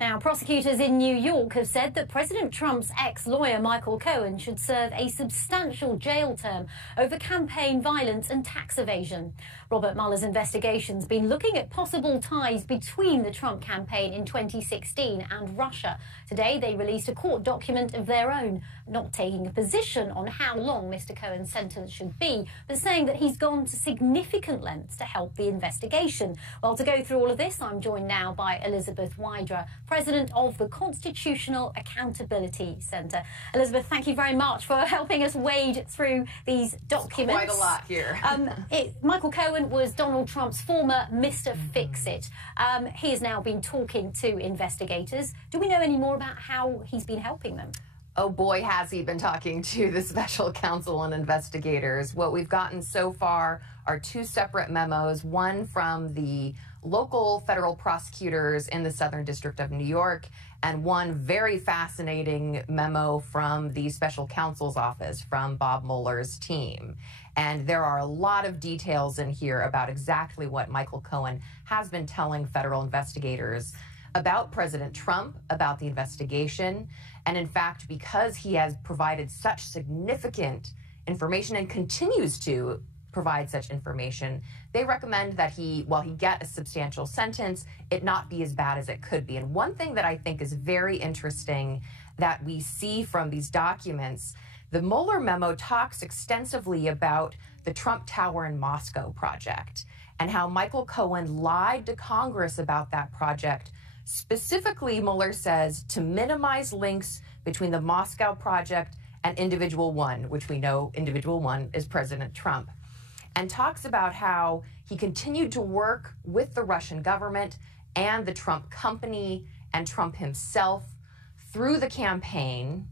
Now, prosecutors in New York have said that President Trump's ex-lawyer Michael Cohen should serve a substantial jail term over campaign violence and tax evasion. Robert Mueller's investigation's been looking at possible ties between the Trump campaign in 2016 and Russia. Today, they released a court document of their own, not taking a position on how long Mr. Cohen's sentence should be, but saying that he's gone to significant lengths to help the investigation. Well, to go through all of this, I'm joined now by Elizabeth Wydra, President of the Constitutional Accountability Centre. Elizabeth, thank you very much for helping us wade through these documents. Quite a lot here. Michael Cohen was Donald Trump's former Mr. Fix-It. He has now been talking to investigators. Do we know any more about how he's been helping them? Oh boy, has he been talking to the special counsel and investigators. What we've gotten so far are two separate memos, one from the local federal prosecutors in the Southern District of New York, and one very fascinating memo from the special counsel's office from Bob Mueller's team. And there are a lot of details in here about exactly what Michael Cohen has been telling federal investigators about President Trump, about the investigation. And in fact, because he has provided such significant information and continues to provide such information, they recommend that while he get a substantial sentence, it not be as bad as it could be. And one thing that I think is very interesting that we see from these documents, the Mueller memo talks extensively about the Trump Tower in Moscow project and how Michael Cohen lied to Congress about that project. Specifically, Mueller says to minimize links between the Moscow project and Individual One, which we know Individual One is President Trump, and talks about how he continued to work with the Russian government and the Trump company and Trump himself through the campaign,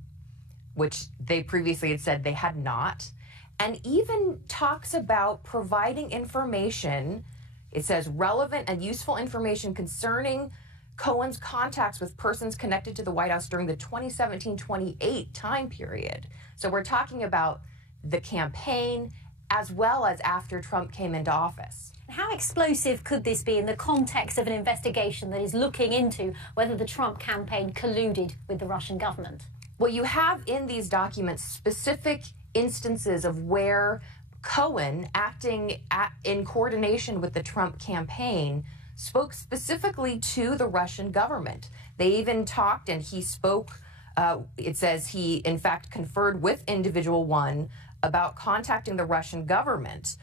which they previously had said they had not, and even talks about providing information, it says relevant and useful information concerning Cohen's contacts with persons connected to the White House during the 2017-28 time period. So we're talking about the campaign as well as after Trump came into office. How explosive could this be in the context of an investigation that is looking into whether the Trump campaign colluded with the Russian government? Well, you have in these documents specific instances of where Cohen, acting in coordination with the Trump campaign, spoke specifically to the Russian government. They even talked, and he spoke, it says he, in fact, conferred with Individual One about contacting the Russian government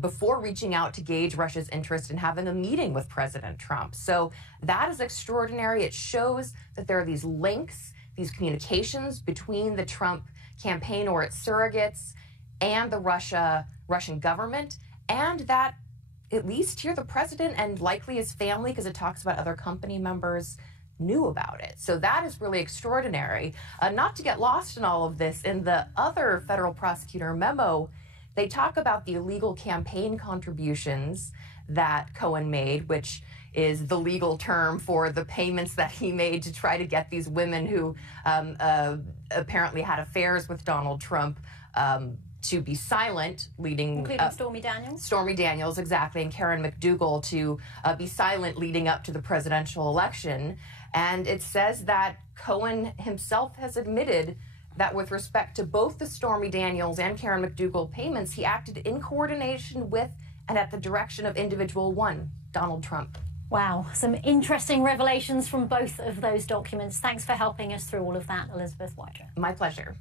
before reaching out to gauge Russia's interest in having a meeting with President Trump. So that is extraordinary. It shows that there are these links, these communications between the Trump campaign or its surrogates and the Russian government, and that at least here the president and likely his family, because it talks about other company members, knew about it. So that is really extraordinary. Not to get lost in all of this, in the other federal prosecutor memo, they talk about the illegal campaign contributions that Cohen made, which is the legal term for the payments that he made to try to get these women who apparently had affairs with Donald Trump to be silent, including Stormy Daniels? Stormy Daniels, exactly, and Karen McDougal to be silent leading up to the presidential election. And it says that Cohen himself has admitted that with respect to both the Stormy Daniels and Karen McDougal payments, he acted in coordination with and at the direction of Individual One, Donald Trump. Wow, some interesting revelations from both of those documents. Thanks for helping us through all of that, Elizabeth Wydra. My pleasure.